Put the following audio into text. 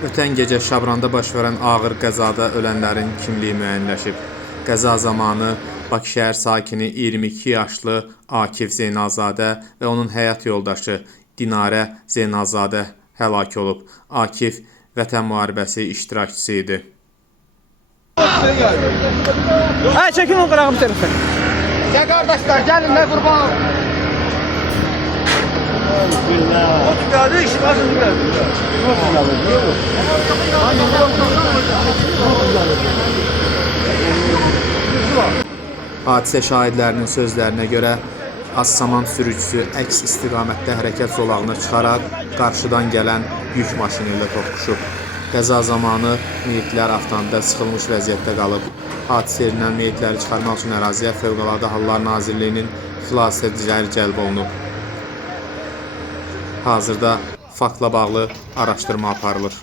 Ötən gecə Şabranda baş verən ağır qəzada ölənlərin kimliyi müəyyənləşib. Qəza zamanı Bakı şəhər sakini 22 yaşlı Akif Zeynalzadə və onun həyat yoldaşı Dinarə Zeynalzadə həlak olub. Akif Vətən müharibəsi iştirakçısı idi. Çəkin o qırağım tərəfə. Ya qardaşlar, gəlin nə qurban. Otur qardaş, başını gəldi. Hadisə şahidlərinin sözlərinə görə Azsaman sürücüsü əks istiqamətdə hərəkət zolağına çıxaraq qarşıdan gələn yük maşını ilə toqquşub. Qəza zamanı meyitlər avtomobildə sıxılmış vəziyyətdə qalıb. Hadisə yerindən meyitləri çıxarmaq üçün əraziyə Fövqəladə Hallar Nazirliyinin xilasediciləri cəlb olunub. Hazırda faktla bağlı araşdırma aparılır.